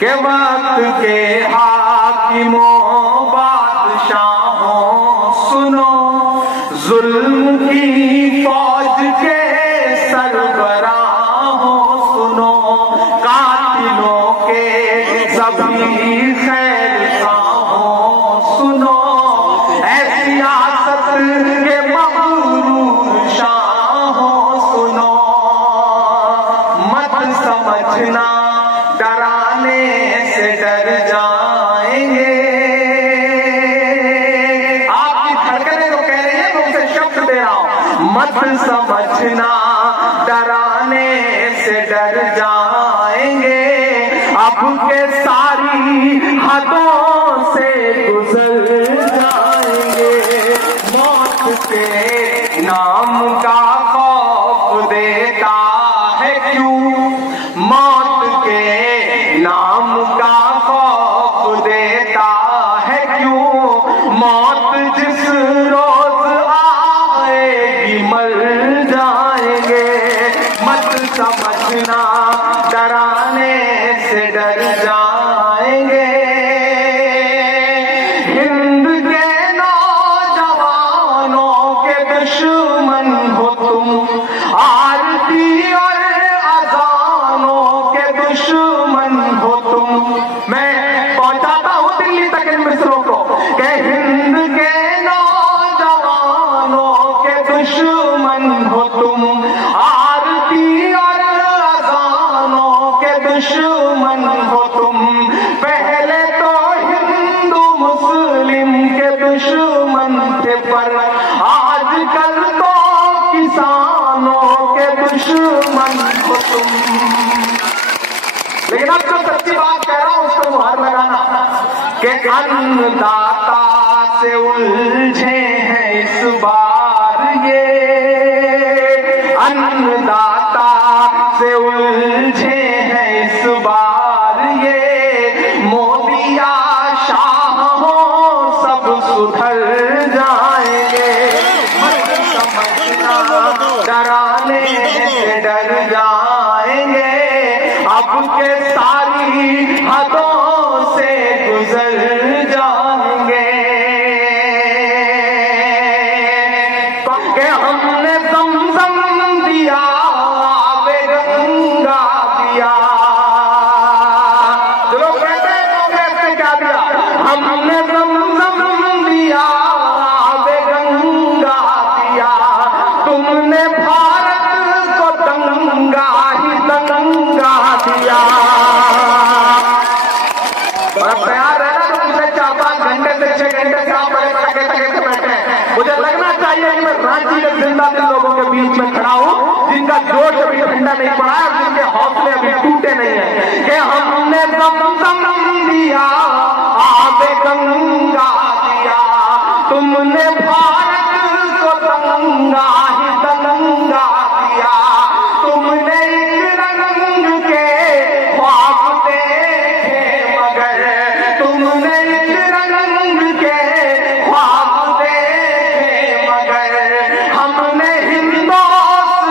के वक्त के हाकिमों बादशाहों सुनो, जुल्म की फौज के सरबराहों सुनो, कातिलों के सभी खैरखाहों सुनो, ऐसी सियासत के मगरूर शाहों सुनो, मत समझना डराने से डर जाएंगे। आपकी धड़कनें तो कह रही है, मैं उसे शब्द दे रहा हूं, मत समझना डराने से डर जाएंगे, अब के सारी हदों से गुजर जाएंगे। मौत के नाम का खौफ देता है क्यों, मौत के नाम का खौफ देता है क्यों, मौत जिस रोज आएगी मर जाएंगे। मत समझना डराने से डर जाएंगे। हिंद के नौजवानों के दुश्मन हो तुम, आरती और अजानों के दुश्मन हो तुम। मैं पहुंचाता हूं दिल्ली तक इन मिसरों को कि हिंद के नौजवानों के दुश्मन हो तुम, आरती और अजानों के दुश्मन हो तुम। पहले तो हिंदू मुस्लिम के दुश्मन थे, पर आजकल तो किसानों के दुश्मन हो तुम। लेकिन अब जो सच्ची बात कह रहा हूं उसको मुहर लगाना कि अन्नदाता से उलझे हैं इस बार ये, अन्नदाता से उलझे हैं इस बार ये, मोदिया शाह हो सब सुधर जाएंगे। मत समझना डराने से डर जाएंगे, अब के सारी हदों से गुजर जाएंगे। कि हमने ज़मज़म दिया बेगंगा दिया, जो लोग कहते हैं कांग्रेस ने क्या दिया, हमने ज़मज़म दिया बेगंगा दिया, तुमने भारत को दंगा ही दंगा दिया। और अब तैयार है ना तो पिछले 4-5 घंटे से 6 घंटे से आप बड़े तके से बैठे हैं। मुझे लगना चाहिए कि मैं रांची के जिंदा दिल लोगों के बीच में खड़ा हूं जिनका जोश अभी ठंडा नहीं पड़ा है, जिनके हौसले अभी टूटे नहीं है। कि हमने ज़मज़म दिया आबे गंगा दिया, तुमने भारत को दंगा ही दंगा दिया, तुमने एक रंग के ख्वाब देखे मगर, तुमने एक रंग के ख्वाब देखे मगर, हमने हिंदुस्तान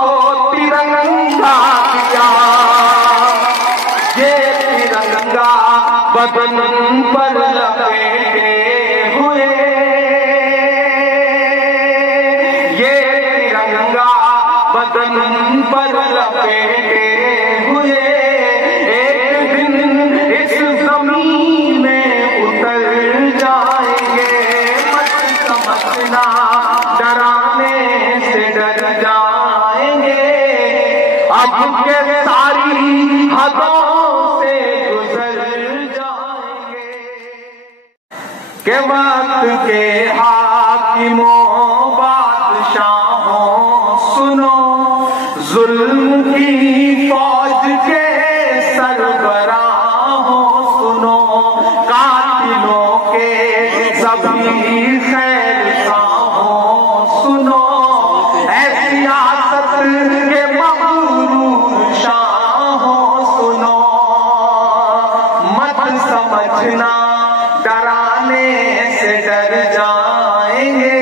को तिरंगा दिया। ये तिरंगा बदन पर लपेटे हुए, ये तिरंगा बदन पर लपेटे हुए, एक दिन इस जमीन में उतर जाएंगे। मत समझना डराने से डर जाएंगे, अब के सारी हदों से गुजर जाएंगे। के वक्त के हाकिमों बादशाहों सुनो, जुल्म की फौज के सरबराहों सुनो, कातिलों के सभी खैरखाहों सुनो, ऐसी सियासत के मगरूर शाहों सुनो, मत समझना डराने से डर जाएंगे।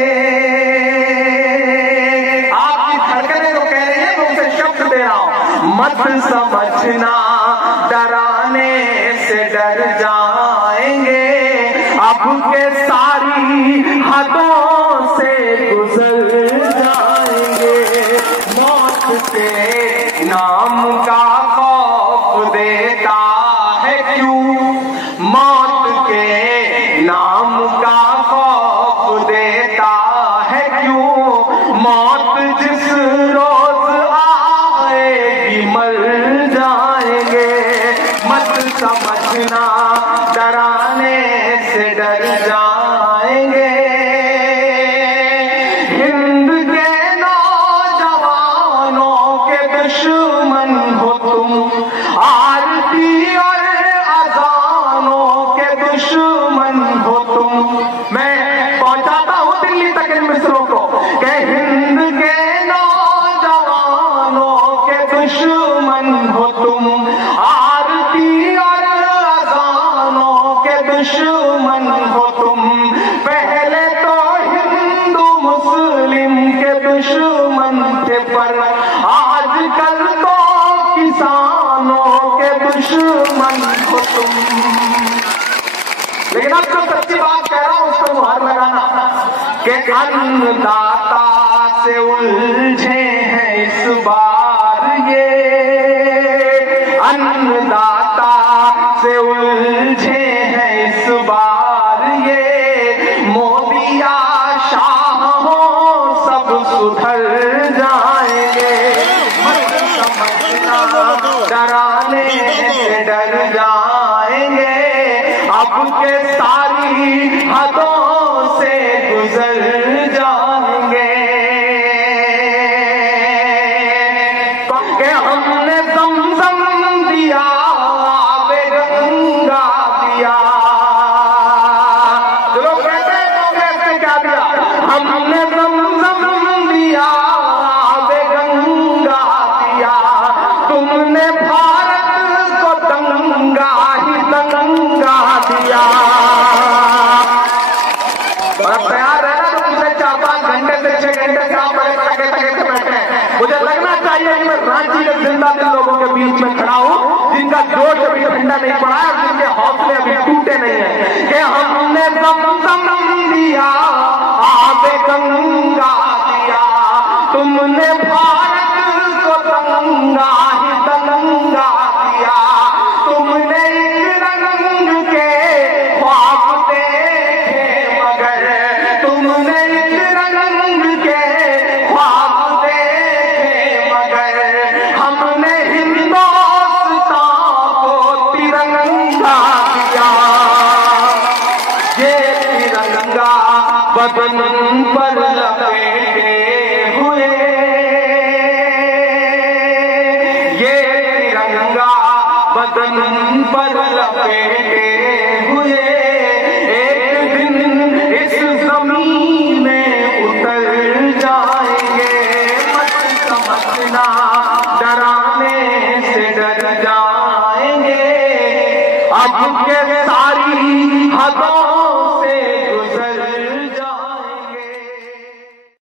आपकी धड़कनें तो कह रही है, मैं उसे शब्द दे रहा हूं, मत समझना डराने क्यों, मौत के नाम का खौफ देता है क्यों, मौत जिस रोज आएगी मर जाएंगे, मत समझना डराने से डर जाएंगे। हिंद के नौजवानों के दुश्मन हो तुम, आरती और अजानों के दुश्मन हो तुम। मैं पहुंचाता हूं दिल्ली तक इन मिसरों को कि हिंद के नौजवानों के दुश्मन हो तुम, आरती और अजानों के दुश्मन हो तुम। पहले तो हिंदू मुस्लिम के दुश्मन थे, पर आजकल तो किसानों के दुश्मन हो तुम। लेकिन अब जो सच्ची बात कह रहा हूं उसको मुहर लगाना कि अन्नदाता से उलझे हैं इस बार ये, अन्नदाता से उलझे हैं इस बार ये, मोदिया शाह हो सब सुधर जाएंगे, मत समझना डराने से डर जाएंगे, अब के सारी हदों से गुजर जाएंगे। कि हमने ज़मज़म दिया आबे गंगा दिया, चलो कहते हैं कांग्रेस ने क्या दिया, हमने ज़मज़म दिया आबे गंगा दिया, तुमने भारत को दंगा ही दंगा दिया। तैयार है ना, तो पिछले 4-5 घंटे से 6 घंटे से आप बैठे हैं। मुझे लगना चाहिए कि मैं रांची के जिंदा दिल लोगों के बीच में खड़ा हूं, जिनका जोश अभी ठंडा नहीं पड़ा है, जिनके हौसले अभी टूटे नहीं है। कि हमने ज़मज़म दिया आबे गंगा दिया, तुमने भारत को दंगा ही दंगा दिया, तुमने एक रंग के ख्वाब देखे मगर, तुमने एक रंग के ख्वाब देखे मगर, हमने हिंदुस्तान को तिरंगा दिया। ये तिरंगा बदन पर लपेटे हुए, ये तिरंगा बदन पर लपेटे हुए, एक दिन इस जमीन में उतर जाएंगे, मत समझना डराने से डर जाएंगे, अब के सारी हदों